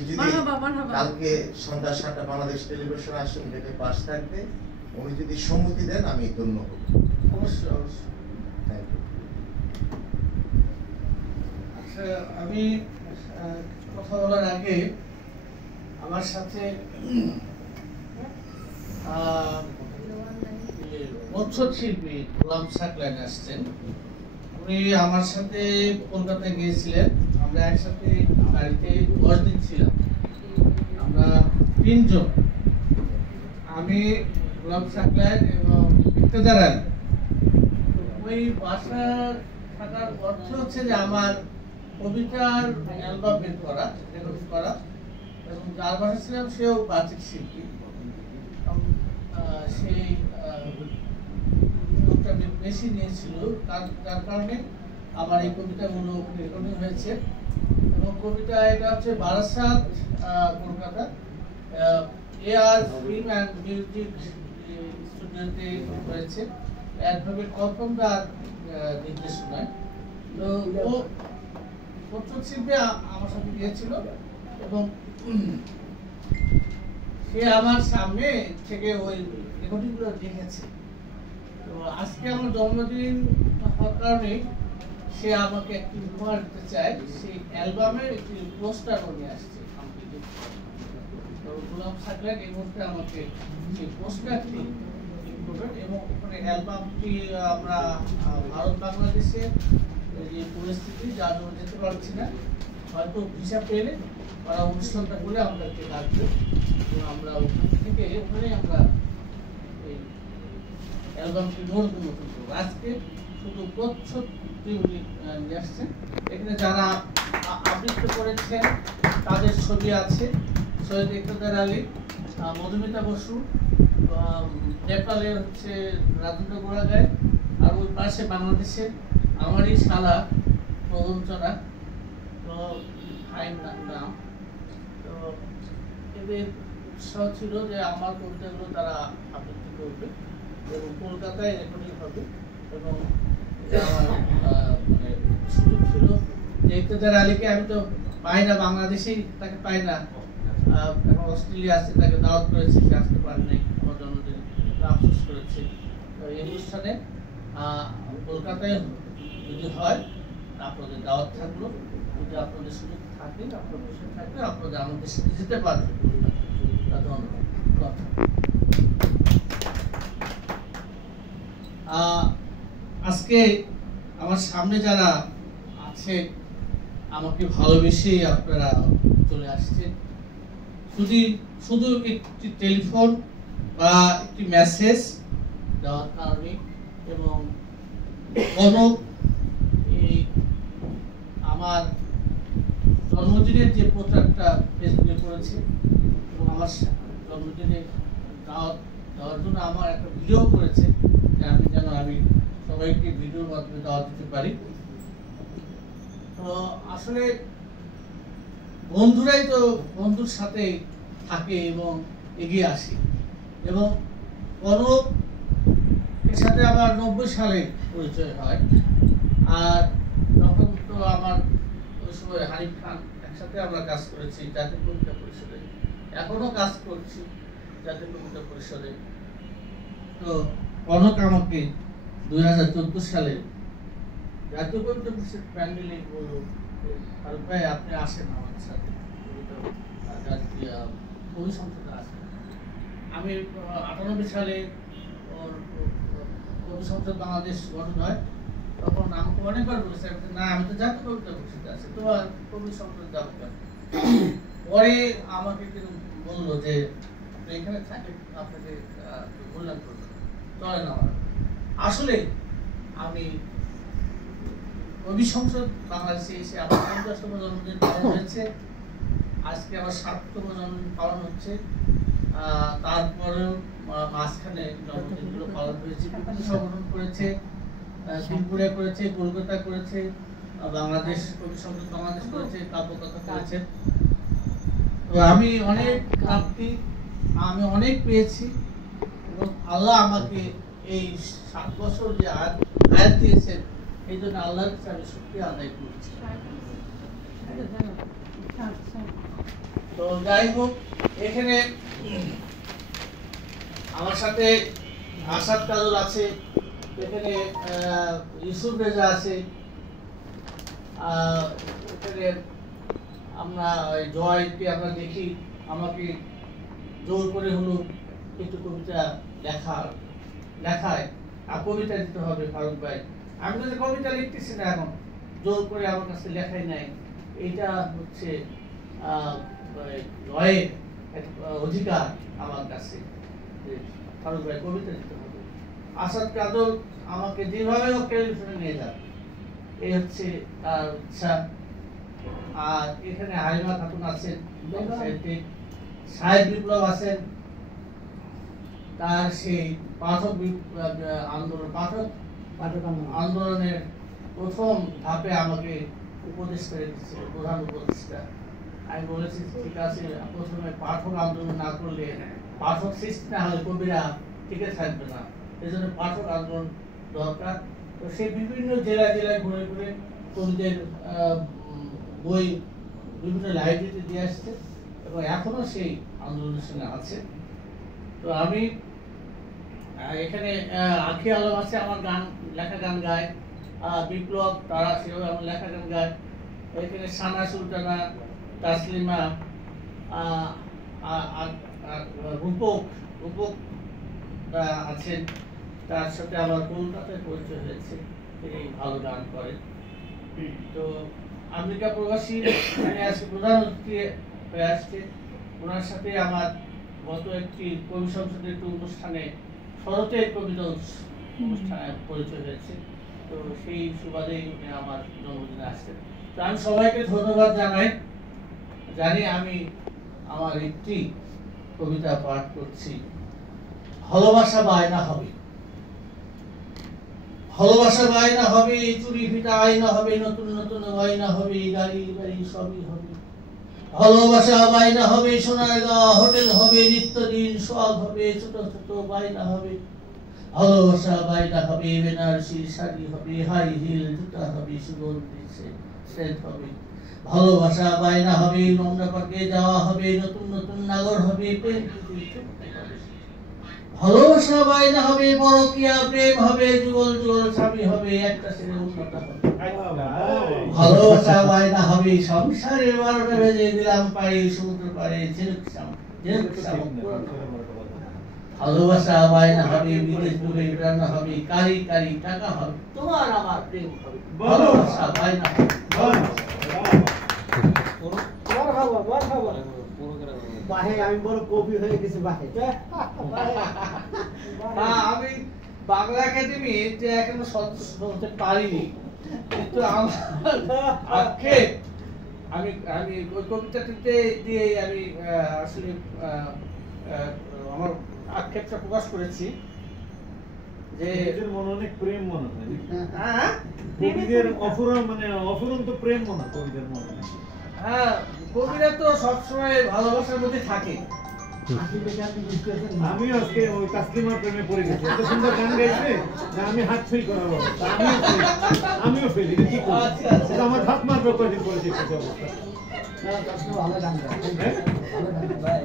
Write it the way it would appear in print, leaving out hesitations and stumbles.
যদি কালকে সন্ধ্যা 7টা বাংলাদেশ টেলিভিশন আসেন এটাকে পাশ থাকবে, উনি যদি সম্মতি দেন আমি ধন্য হব। অবশ্যই অবশ্যই। Thank you. আচ্ছা, আমি কথা বলার আগে আমার সাথে মৎস্যশিল্পী গোলাম সাকলাইন আসছেন। উনি আমার সাথে কলকাতায় গিয়েছিলেন, আমরা একসাথে গাড়িতে 10 দিন ছিলাম। আমরা 3 জন, আমি, গোলাম সাকলাইন এবং ইফতেজার আলী। ওই বাসার থাকার অর্থ হচ্ছে যে আমার কবিতার অ্যালবাম বের করা, রেকর্ডিং করা, এবং যার বাসা ছিলাম সেও বাচিক শিল্পী। সেই লোকটা বেশি নিয়েছিল, যার কারণে আমার এই কবিতাগুলো রেকর্ডিং হয়েছে। এবং কবিতা এটা হচ্ছে Barasat, Kolkata, AR film and music স্টুডিওতে হয়েছে, একভাবে কল্পনার নির্দেশনায়। তো ও মৎস্যশিল্পী আমার সাথে গিয়েছিল এবং সে আমার সামনে থেকে ওই রেকর্ডিংগুলো দেখেছে। তো আজকে আমার জন্মদিন হওয়ার কারণে সে আমাকে একটি উপহার দিতে চায়, সেই অ্যালবামের একটি পোস্টার নিয়ে আসছে আমাকে দিতে। তো গোলাম সাকলাইন এই মুহূর্তে আমাকে সেই পোস্টারটি করবেন এবং ওখানে অ্যালবামটি আমরা ভারত বাংলাদেশে যে পরিস্থিতি, যার জন্য যেতে পারছি না, হয়তো ভিসা পেলে ওরা অনুষ্ঠানটা করলে আমাদেরকে ডাকবে এবং আমরা ওখান থেকে ওখানে আমরা এই অ্যালবামটি নতুন করবো। আজকে শুধু প্রচ্ছদটি উনি নিয়ে আসছেন, এখানে যারা আবৃত্তি করেছেন তাদের ছবি আছে, সৈয়দ ইফতেজার আলী, মধুমিতা বসু, নেপালের হচ্ছে রাজেন্দ্র গোড়াগায়, আর ওই পাশে বাংলাদেশে আমারই শালা প্রবঞ্চনা, তো হাইম নাম। তো এদের উৎসাহ ছিল যে আমার কবিতাগুলো তারা আবৃত্তি করবে এবং কলকাতায় রেকর্ডিং হবে। এবং মানে সুযোগ ছিল যে ইফতেজার আলীকে আমি তো পাই না, বাংলাদেশেই তাকে পাই না, এখন অস্ট্রেলিয়া আছে, তাকে দাওয়াত করেছে, সে আসতে পারে নাই আমার জন্মদিনে, আফসোস করেছে। তো এই অনুষ্ঠানে কলকাতায় যদি হয় আপনাদের দাওয়াত থাকলো, যদি আপনাদের সুযোগ থাকে, আপনার বসে থাকলে আপনাদের আমাদের সাথে যেতে পারবেন। ধন্যবাদ। আজকে আমার সামনে যারা আছে আমাকে ভালোবেসে আপনারা চলে আসছেন, শুধু একটি টেলিফোন বা একটি মেসেজ দেওয়ার কারণে এবং এই আমার জন্মদিনের যে প্রচারটা ফেসবুকে করেছে এবং আমার জন্মদিনের দাওয়াত দেওয়ার জন্য আমার একটা ভিডিও করেছে, যেন আমি সবাইকে ভিডিওর মাধ্যমে দাওয়াত দিতে পারি। তো আসলে বন্ধুরাই তো বন্ধুর সাথে থাকে এবং এগিয়ে আসে, এবং এর সাথে আমার 90 সালে পরিচয় হয়। আর তখন তো আমার ওই সময় হানিফ খান, একসাথে আমরা কাজ করেছি জাতীয় কবিতা পরিষদে, এখনো কাজ করছি জাতীয় কবিতা পরিষদে। তো কনক আমাকে 2014 সালে জাতীয় কবিতা পরিষদ প্যান্ডেলে বলল, ফারুক ভাই আপনি আসেন আমাদের সাথে কবি সংসদে আসেন। আমি 98 সালে কবি সংসদ বাংলাদেশ গঠন হয়, তখন আমাকে অনেকবার বলেছে না আমি তো জাতীয় কবিতা পরিষদে আছি, তোমার কবি সংসদ যাবো কেন। পরে আমাকে কিন্তু বললো যে আপনি এখানে থাকেন, আপনাকে মূল্যায়ন করবেন, চলেন আমার। আসলে আমি কবি সংসদ বাংলাদেশে এসে আমার 50তম জন্মদিন পালন হয়েছে, আজকে আমার 60তম জন্মদিন পালন হচ্ছে। তারপরেও মাঝখানে জন্মদিনগুলো পালন হয়েছে, বিভিন্ন সংগঠন করেছে, ত্রিপুরা করেছে, কলকাতা করেছে, বাংলাদেশ কবি সংসদ বাংলাদেশ করেছে, কাব্যকথা করেছে। তো আমি অনেক প্রাপ্তি, আমি অনেক পেয়েছি এবং আল্লাহ আমাকে এই 7 বছর যে আয়াত দিয়েছেন, এই জন্য আল্লাহর কাছে আমি শুকরিয়া আদায় করছি। তো যাই হোক, এখানে আমার সাথে আসাদ কাজল আছে, এখানে ইউসুফ রেজা আছে, এখানে আমরা জয়কে আমরা দেখি আমাকে জোর করে হলো একটু কবিতা লেখায় আর কবিতা দিতে হবে ফারুক ভাই। আমি তো কবিতা লিখতেছি না এখন, জোর করে আমার কাছে লেখাই নাই। এইটা হচ্ছে জয়ের অধিকার আমার কাছে, ফারুক ভাই কবিতা দিতে হবে। আসাদ কাজল আমাকে যেভাবে হোক টেলিভিশনে নিয়ে যান, এই হচ্ছে তার ইচ্ছা। আর এখানে হালিমা খাতুন আছেন, সাহেব বিপ্লব আছেন, তার সেই পাঠক আন্দোলনের প্রথম ধাপে আমাকে উপদেশ করে দিচ্ছে, প্রধান উপদেষ্টা। আমি বলেছি ঠিক আছে, প্রথমে পাঠক আন্দোলন না করলে, পাঠক সৃষ্টি না হলে কবিরা টিকে থাকবে না, এই জন্য পাঠক আন্দোলন দরকার। তো সেই বিভিন্ন জেলায় ঘুরে ঘুরে কবিদের বই বিভিন্ন লাইব্রেরিতে দিয়ে আসছে এবং এখনো সেই আন্দোলনের সঙ্গে আছে। তো আমি এখানে আখি আলম আছে, আমার লেখা গান গায়, বিপ্লব তারা সেভাবে আমার লেখা গান গায়। এখানে সানা সুলতানা, তাসলিমা, রূপক আছেন, তার সাথে আমার কলকাতায় পরিচয় হয়েছে, তিনি ভালো গান করেন। তো আমেরিকা প্রবাসী আজকে প্রধান অতিথি হয়ে আসছে, ওনার সাথে আমার গত একটি কবি সংসদের একটি অনুষ্ঠানে, শরতের কবিতা অনুষ্ঠানে পরিচয় হয়েছে। তো সেই সুবাদেই উনি আমার জন্মদিনে আসছেন। তো আমি সবাইকে ধন্যবাদ জানি আমি আমার একটি কবিতা পাঠ করছি। ভালোবাসা বায়না হবে, ভালোবাসা বায়না হবে, চুরি ফিটা আয়না হবে, নতুন নতুন বায়না হবে, গাড়ি বাড়ি সবই হবে। ভালোবাসা বায়না হবে, সোনারগাঁ হোটেল হবে, নিত্যদিন সোয়াগ হবে, ছোট ছোট বায়না হবে। ভালোবাসা বায়না হবে, বেনারসি শাড়ি হবে, হাই হিল জুতা হবে, সুগন্ধি সেন্ট হবে। ভালোবাসা বায়না হবে, রমনা পার্কে যাওয়া হবে, নতুন নতুন নাগর হবে, প্রেম ভালোবাসা বায়না হবে, পরকীয়া প্রেম হবে, যুগল যুগল স্বামী হবে, একটা ছেলে উন্নত হবে। ভালোবাসা বায়না হবে, সংসারের 12টা বেজে দিলাম পাই, সমুদ্র পাড়ে ঝিনুক ভালোবাসা বায়না হবে, বিদেশ ডুবে রান্না হবে, কারি কারি টাকা হবে, তোমার আমার প্রেম হবে। ভালোবাসা বায়না হবে। আমি বড় কবি হয়ে গেছি বাহে। আমি বাংলা একাডেমিতে এখনো সদস্য হতে পারিনি, কিন্তু আমার আক্ষেপ, আমি ওই কবিতাটিতে দিয়ে আমি আসলে আমার আক্ষেপটা প্রকাশ করেছি যে মনে অনেক প্রেম মনে হয়। হ্যাঁ, কবিদের অফুরন্ত প্রেম মনে হয় কবিদের মনে। হ্যাঁ, কবিরা তো সবসময় ভালোবাসার মধ্যে থাকে। আমি আজকে ওই তাসলিমার প্রেমে পড়ে গেছি, এত সুন্দর গান গাইছে যে আমি হাত ফেল করার অবস্থা, আমিও ফেলি। আমার হাত মারবে কয়দিন পরে দেখতে অবস্থা। ভালো গান গায়, ভালো গান গায়।